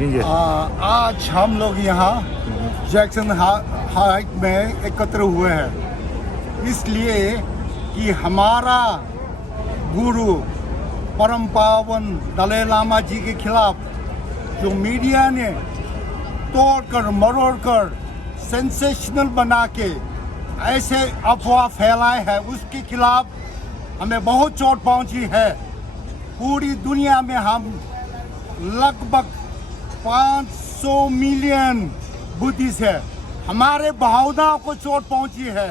आज हम लोग यहाँ जैक्सन हाइट में एकत्र हुए हैं इसलिए कि हमारा गुरु परम पावन दलाई लामा जी के खिलाफ जो मीडिया ने तोड़कर मरोड़कर सेंसेशनल बना के ऐसे अफवाह फैलाए हैं उसके खिलाफ हमें बहुत चोट पहुंची है। पूरी दुनिया में हम लगभग 500 मिलियन बुद्धिस्ट है। हमारे भावनाओं को चोट पहुंची है।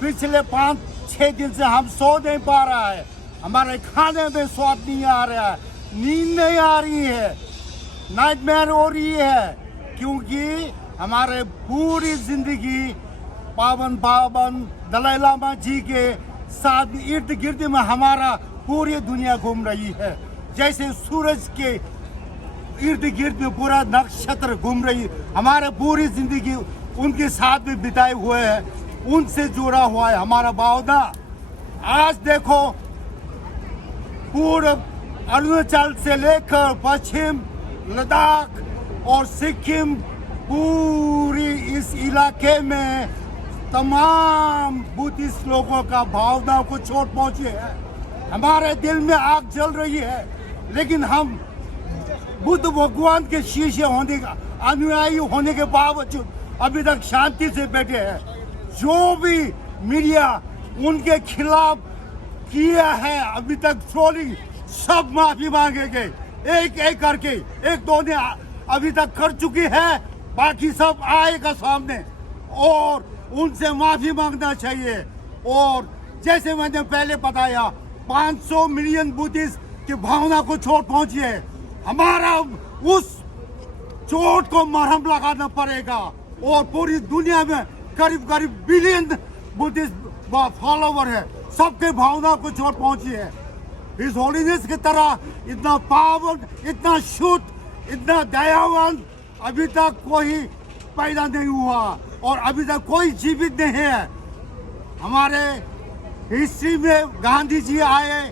पिछले 5-6 दिन से हम सो नहीं पा रहा है। हमारे खाने में स्वाद नहीं आ रहा है, नींद नहीं आ रही है, नाइटमेयर हो रही है, क्योंकि हमारे पूरी जिंदगी पावन दलाई लामा जी के साथ इर्द गिर्द में हमारा पूरी दुनिया घूम रही है। जैसे सूरज के इर्द गिर्द में पूरा नक्षत्र घूम रही, हमारे पूरी जिंदगी उनके साथ में बिताए हुए हैं, उनसे जुड़ा हुआ है हमारा भावना। आज देखो पूर्व अरुणाचल से लेकर पश्चिम लद्दाख और सिक्किम, पूरी इस इलाके में तमाम बुद्धिस्ट लोगों का भावनाओं को चोट पहुंची है। हमारे दिल में आग जल रही है, लेकिन हम बुद्ध भगवान के शिष्य होने का अनुयायी होने के बावजूद अभी तक शांति से बैठे हैं। जो भी मीडिया उनके खिलाफ किया है अभी तक ट्रोलिंग, सब माफी मांगेंगे एक एक करके। एक दो ने अभी तक कर चुकी है, बाकी सब आएगा सामने और उनसे माफी मांगना चाहिए। और जैसे मैंने पहले बताया 500 मिलियन बुद्धिस्ट की भावना को चोट पहुंची है। हमारा उस चोट को मरहम लगाना पड़ेगा और पूरी दुनिया में करीब बिलियन बुद्धिस्ट फॉलोवर है, सबके भावना को चोट पहुंची है। इस होलीनेस की तरह इतना पावन, इतना शुद्ध, इतना दयावान अभी तक कोई पैदा नहीं हुआ और अभी तक कोई जीवित नहीं है। हमारे हिस्ट्री में गांधी जी आए,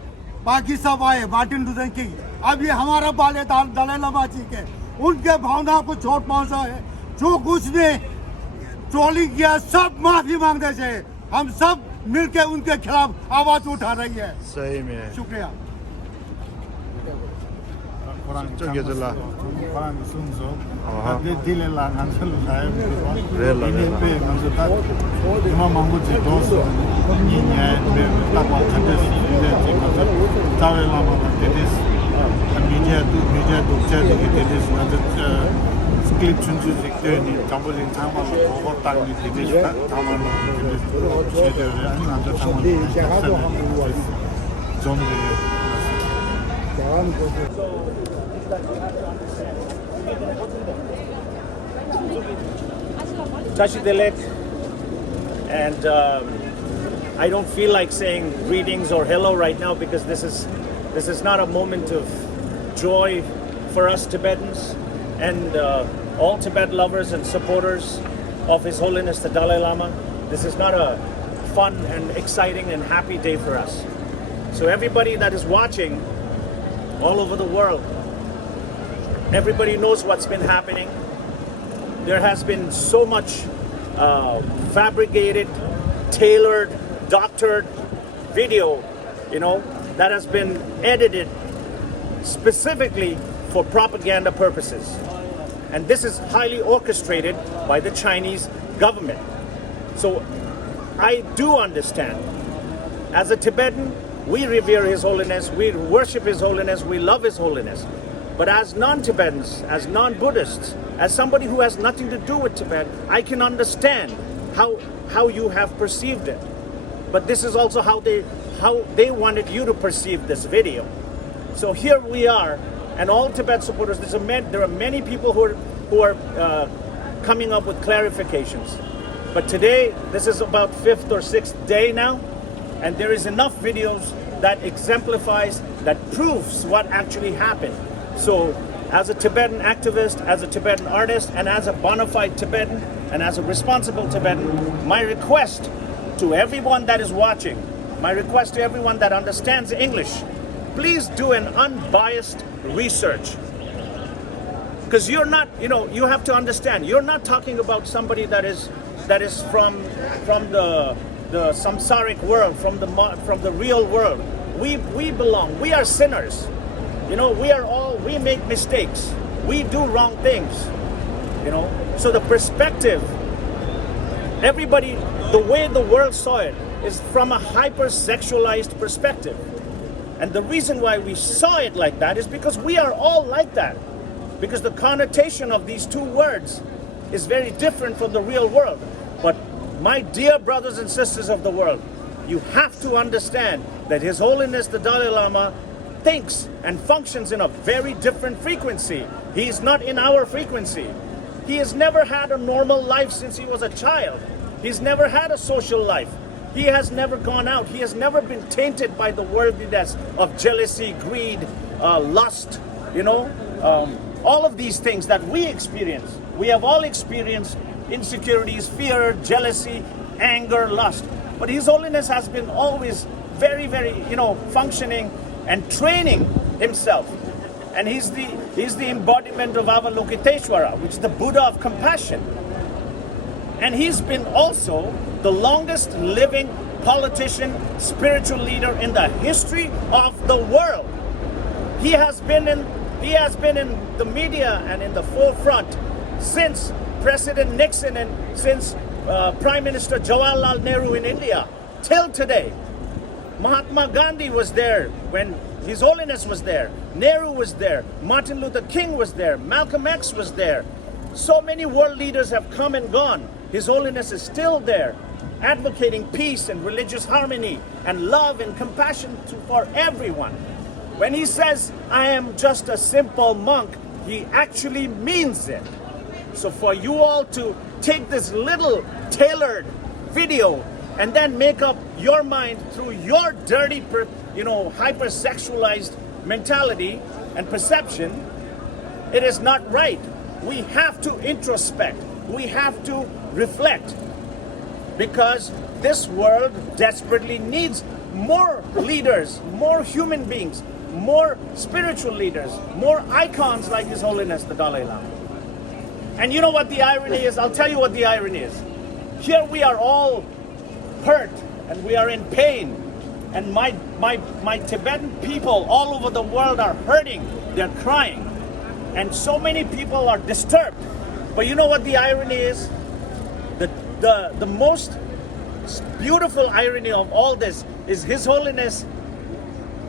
बाकी सब आए, मार्टिन लूथर किंग, अब ये हमारा बाले दलाई लामा जी के, उनके भावना को चोट पहुंचा है। जो कुछ भी ट्रोलिंग किया सब माफी मांगने चाहिए। हम सब मिलकर उनके खिलाफ आवाज उठा रही है। सही में शुक्रिया। clip chunju zikde ni jambolin thamala over tangni dinis thamala dinis chede ani anda thamala zone Tashi Dilek, and I don't feel like saying greetings or hello right now because this is not a moment of joy for us Tibetans and all Tibet lovers and supporters of His Holiness the Dalai Lama. This is not a fun and exciting and happy day for us. So everybody that is watching all over the world, everybody knows what's been happening. There has been so much fabricated, tailored, doctored video, that has been edited specifically for propaganda purposes. And this is highly orchestrated by the Chinese government. So I do understand. As a Tibetan, we revere His Holiness, we worship His Holiness, we love His Holiness. But as non-Tibetans, as non-Buddhists, as somebody who has nothing to do with Tibet, I can understand how you have perceived it. But this is also how they wanted you to perceive this video. So here we are, and all Tibet supporters, there are many people who are coming up with clarifications. But today, this is about 5th or 6th day now, and there is enough videos that exemplifies, that proves what actually happened. So as a Tibetan activist, as a Tibetan artist, and as a bona fide Tibetan, and as a responsible Tibetan, my request to everyone that is watching, my request to everyone that understands English, please do an unbiased research. Because you're not, you have to understand, you're not talking about somebody that is from the samsaric world, from the real world. We belong. We are sinners. We make mistakes. We do wrong things. So the perspective, everybody, the way the world saw it is from a hypersexualized perspective. And the reason why we saw it like that is because we are all like that. Because the connotation of these two words is very different from the real world. But my dear brothers and sisters of the world, you have to understand that His Holiness the Dalai Lama thinks and functions in a very different frequency. He is not in our frequency. He has never had a normal life since he was a child. He's never had a social life. He has never gone out. He has never been tainted by the worldliness of jealousy, greed, lust, all of these things that we experience. We have all experienced insecurities, fear, jealousy, anger, lust. But His Holiness has been always very, very, functioning and training himself. And he's the embodiment of Avalokiteshvara, which is the Buddha of compassion. And he's been also the longest living politician, spiritual leader in the history of the world. He has been in the media and in the forefront since President Nixon and since Prime Minister Jawaharlal Nehru in India till today. Mahatma Gandhi was there when His Holiness was there. Nehru was there. Martin Luther King was there. Malcolm X was there. So many world leaders have come and gone. His Holiness is still there, advocating peace and religious harmony and love and compassion for everyone. When he says, I am just a simple monk, he actually means it. So for you all to take this little tailored video and then make up your mind through your dirty, hypersexualized mentality and perception, it is not right. We have to introspect. We have to reflect. Because this world desperately needs more leaders, more human beings, more spiritual leaders, more icons like His Holiness the Dalai Lama. And you know what the irony is? I'll tell you what the irony is. Here we are all hurt and we are in pain. And my Tibetan people all over the world are hurting. They're crying. And so many people are disturbed. But you know what the irony is? The most beautiful irony of all this is His Holiness,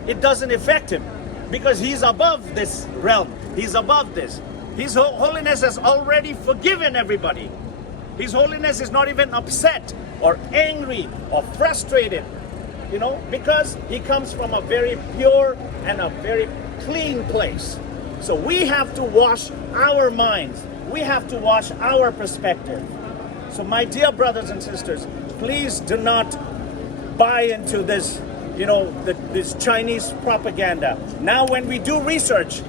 it doesn't affect him because he's above this realm. He's above this. His Holiness has already forgiven everybody. His Holiness is not even upset or angry or frustrated, because he comes from a very pure and a very clean place. So we have to wash our minds. We have to wash our perspective. So my dear brothers and sisters, please do not buy into this, this Chinese propaganda. Now when we do research,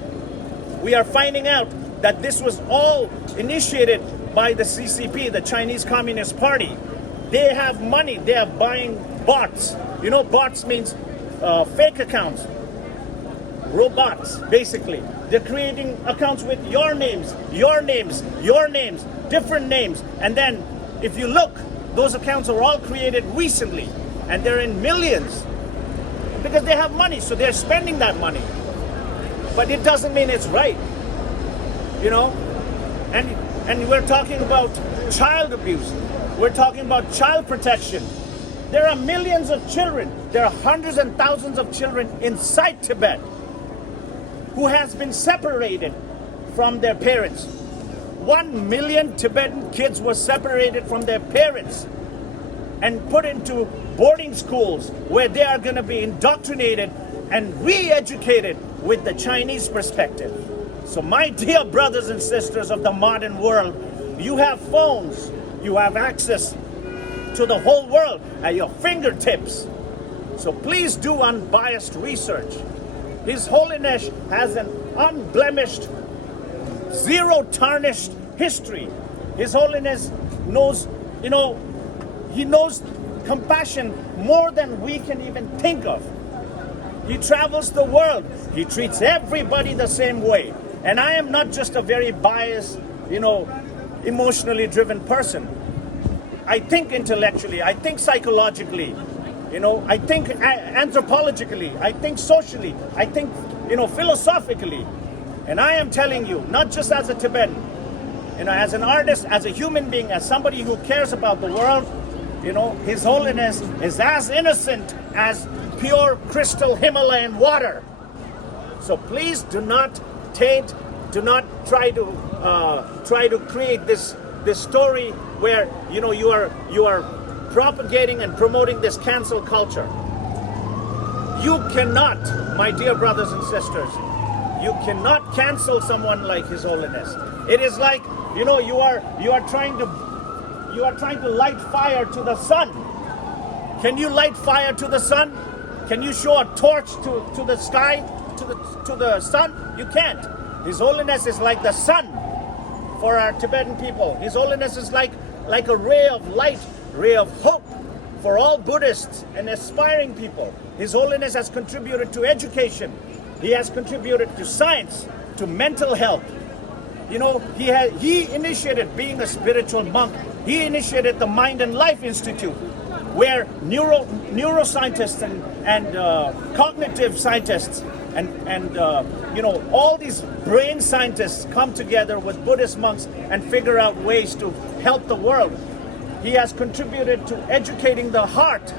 we are finding out that this was all initiated by the CCP, the Chinese Communist Party. They have money. They are buying bots. Bots means fake accounts. Robots, basically. They're creating accounts with your names, different names. And then if you look, those accounts are all created recently. And they're in millions. Because they have money, so they're spending that money. But it doesn't mean it's right. And we're talking about child abuse. We're talking about child protection. There are millions of children. There are hundreds and thousands of children inside Tibet who has been separated from their parents. 1 million Tibetan kids were separated from their parents and put into boarding schools where they are going to be indoctrinated and re-educated with the Chinese perspective. So my dear brothers and sisters of the modern world, you have phones, you have access to the whole world at your fingertips. So please do unbiased research. His Holiness has an unblemished, zero tarnished history. His Holiness knows, he knows compassion more than we can even think of. He travels the world. He treats everybody the same way. And I am not just a very biased, emotionally driven person. I think intellectually, I think psychologically, I think anthropologically, I think socially, I think, philosophically. And I am telling you, not just as a Tibetan, as an artist, as a human being, as somebody who cares about the world, His Holiness is as innocent as pure crystal Himalayan water. So please do not taint, do not try to create this story where you are propagating and promoting this cancel culture. You cannot, my dear brothers and sisters, you cannot cancel someone like His Holiness. It is like you are trying to light fire to the sun. Can you light fire to the sun? Can you show a torch to the sky, to the sun? You can't. His Holiness is like the sun for our Tibetan people. His Holiness is like a ray of light, ray of hope for all Buddhists and aspiring people. His Holiness has contributed to education. He has contributed to science, to mental health. He initiated being a spiritual monk. He initiated the Mind and Life Institute, where neuroscientists and cognitive scientists and all these brain scientists come together with Buddhist monks and figure out ways to help the world. He has contributed to educating the heart.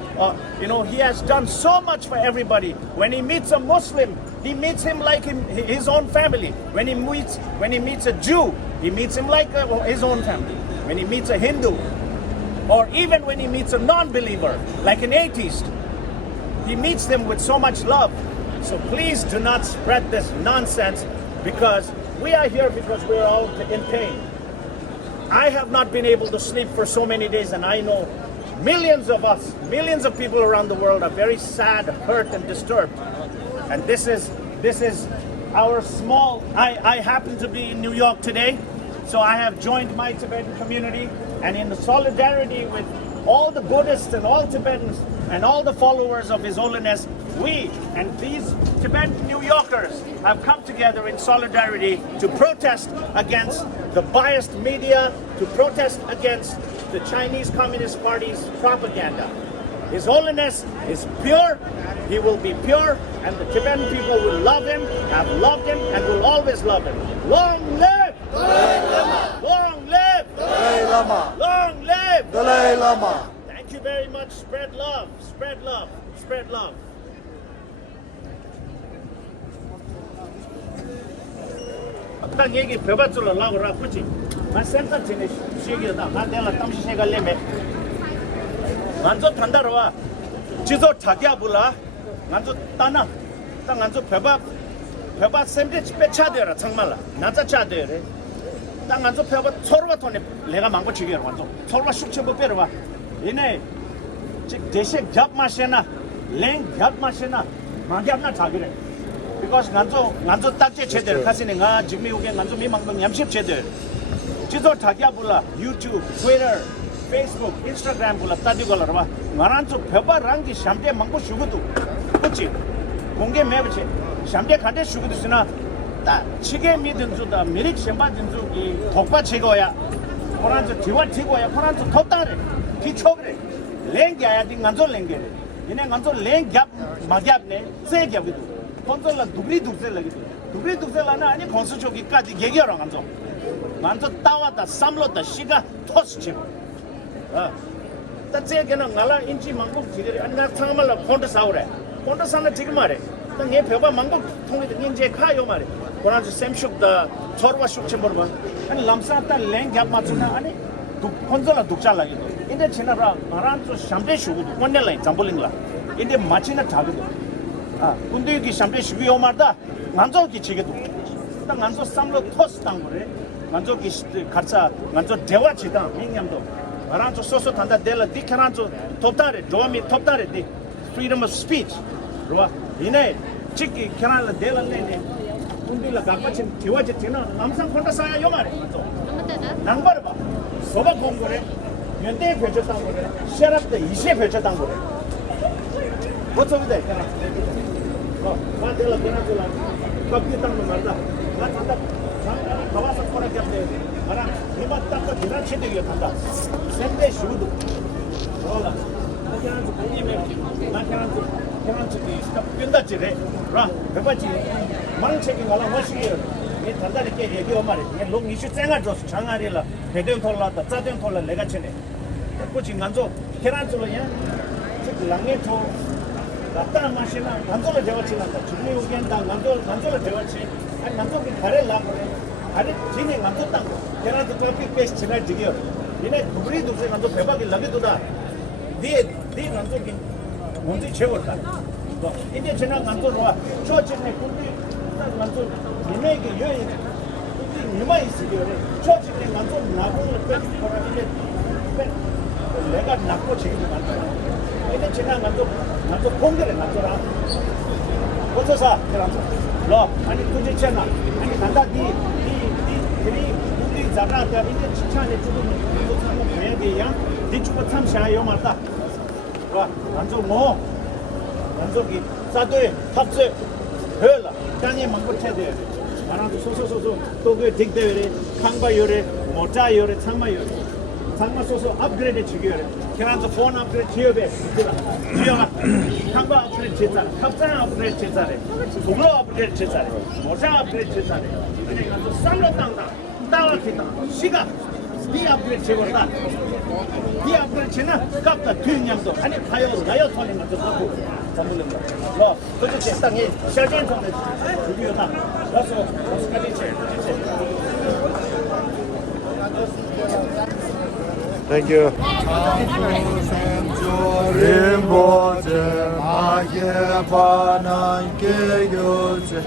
He has done so much for everybody. When he meets a Muslim, he meets him like his own family. When he meets a Jew, he meets him like his own family. When he meets a Hindu, or even when he meets a non-believer, like an atheist, he meets them with so much love. So please do not spread this nonsense, because we are here because we're all in pain. I have not been able to sleep for so many days, and I know millions of us, millions of people around the world are very sad, hurt, and disturbed. And this is our small, I happen to be in New York today, so I have joined my Tibetan community, and in solidarity with all the Buddhists and all Tibetans and all the followers of His Holiness, we and these Tibetan New Yorkers have come together in solidarity to protest against the biased media, to protest against the Chinese Communist Party's propaganda. His Holiness is pure, he will be pure, and the Tibetan people will love him, have loved him, and will always love him. Long live! Dalai Lama! Long live! Dalai Lama! Long live! Dalai Lama! Thank you very much. Spread love, spread love, spread love. 딱 얘기 배받줄로 나오라 그치? 난 센터 지내 시기다. 난 내가 땀시 세갈래매. 만조 탄다로와 지도 타기야 불라. 만조 따나. 딱 만조 배밥 샘데 빼차되라 정말라. 나자 차되래. 딱 만조 배밥 서로가 돈에 내가 망고 지게로 만조. 서로가 숙청부 빼러와. 이네 즉 대식 잡 마시나 랭 잡 마시나 마ገብ나 자기래. Because nganzo takje cheder kasine nga jigme uge nganzo mi mangdong yamship cheder. Jizo thakya bula YouTube, Twitter, Facebook, Instagram bula tadi gola rwa. Ngaranzo pheba rangi shamde mangbo shugudu. Kuchi 공개 매버체 shamde khande shugudu sina ta chige mi dinzu da mirik shemba dinzu ki thokpa chigoya. Koranzo diwa tigoya koranzo thotare. Ki chogre. Leng gaya di nganzo lengere. Ine nganzo leng gyap magyapne se gyabidu. 콘솔라 두그리 두셀라기도 두그리 두셀라나 아니 콘스초기까지 얘기하러 간죠. 만저 따왔다 삼로다 시가 토스치. 따제게는 나라 인지 망국 지들이 안나 참말라 콘도 사오래. 콘도 사나 지금 말해. 땅에 벼바 망국 통해도 인제 가요 말해. 고나주 샘슉다 서로와 숙침버만 아니 람사타 랭갑 맞추나 아니 콘솔라 독잘라기도. 인데 지나라 마란조 샴데 슈고도 원nel라인 잠볼링라. 인데 마치나 타기도. 근데 여기 샴페 슈비오 말다 만족이 지게도 딱 만족 삼로 토스 땅 거래 만족이 가차 만족 대화 지다 민냠도 마란조 소소 단다 델라 디카란조 토타레 도미 토타레 디 freedom of speech 로와 이네 찍기 캐나라 델라네 군딜라 가파친 대화지 되나 남상 콘다사야 요 말에 남바르 봐 소바 공고래 연대 배저 땅 거래 셔랍도 이세 배저 땅 거래 어쩌면 돼 만들라 그나들라 커피 땅도 말다 간다. 가봐서 꼬라게 하면 나랑 이만 닦고 계란 치대기가 간다. 샌데 슈도. 뭐라. 계란 좀 공이면 나 계란 치기 스탑 끈다지래. 라. 배바지. 망 책임 가라 멋이게. 이 단단하게 얘기 오마래. 롱 이슈 쨍아 줬어. 장아리라. 배대운 톨라다. 짜대운 톨라 내가 치네. 꼬치 간조 계란 줄이야. 즉 랑에 조 나타 마시나 간조를 대화치난다. 주문이 오겐다. 간조를 대화치. 아니 간조기 가래 라고래. 아니 진이 간조 땅. 계란도 커피 페이스 지날 지겨. 이네 두브리 두세 간조 배박이 라게도다. 네 간조기 뭔지 채웠다. 이제 지난 간조로 와. 초치네 군비 간조 이네게 여기 이마 있으려. 초치네 간조 나고를 빼고 이제 내가 낳고 책임을 만들어. 이제 지난 간도 공개를 만들어라. 어쩌사 그러면서 너 아니 굳이 채나 아니 간다 우리 자라한테 이제 칭찬해 주는 것도 참 해야 돼야. 뒤쪽으로 참 샤요 말다. 와 간도 뭐 간도기 사도에 합세 흘러 땅에 망고 쳐야 돼. 나랑도 소소소소 또그 딕대요래 강바요래 모자요래 창마요래 장마 소소 업그레이드 지겨래. 계란도 폰 업그레이드 지어배. 지어가 강바 업그레이드 제자래. 합장 업그레이드 제자래. 도로 업그레이드 제자래. 모자 업그레이드 제자래. 아니 가서 쌈로 땅다. 땅을 기다. 시가 이 업그레이드 제거다. 이 업그레이드 제나 깝다 뒤냥도 아니 가요 털린 것도 하고 잡는 거. 너 그저 제 땅에 샤젠 털에 주기요다. 가서 가서 제. Thank you. 림보제 마게 바난 개교제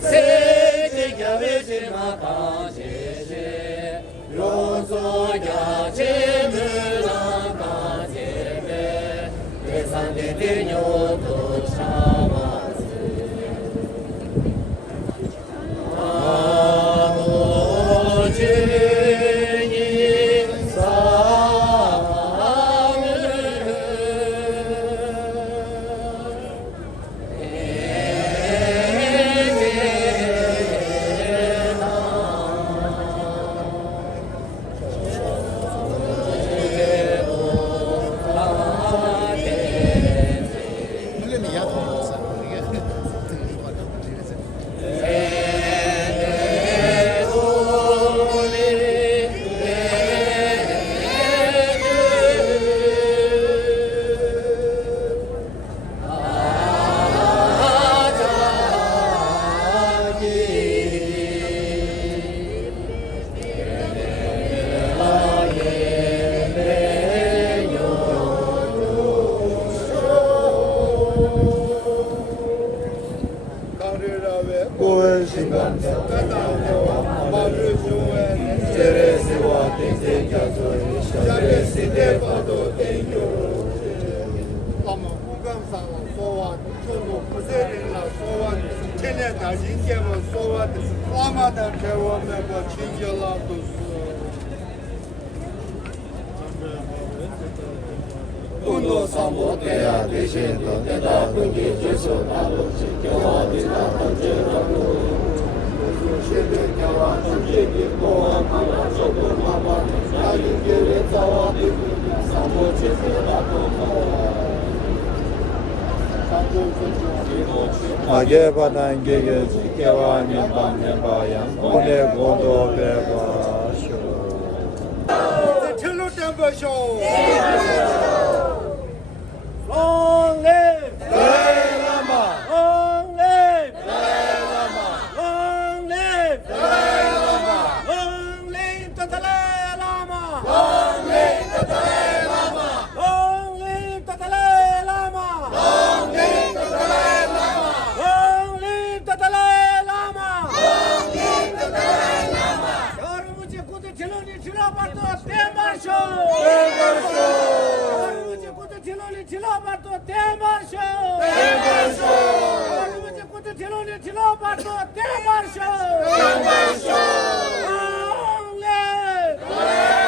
세계 교회 Mage banan gege kewa nyamba nyamba yang kone gondo beba sho. The Chilo Temple Show. Long live! Dalai Lama! Long live! Dalai Lama! Long live! Dalai Lama! Long live the Dalai Lama! Long live the Dalai Lama! Long live the Dalai Lama! Long live the Dalai Lama! Long live the Dalai Lama! Long live the Dalai Lama! 여러분이 고대 진로니 진로받도 대마쇼! 대마쇼! 여러분이 고대 진로니 진로받도 대마쇼! 대마쇼! 여러분이 고대 진로니 진로받도 대마쇼! 대마쇼! Long live!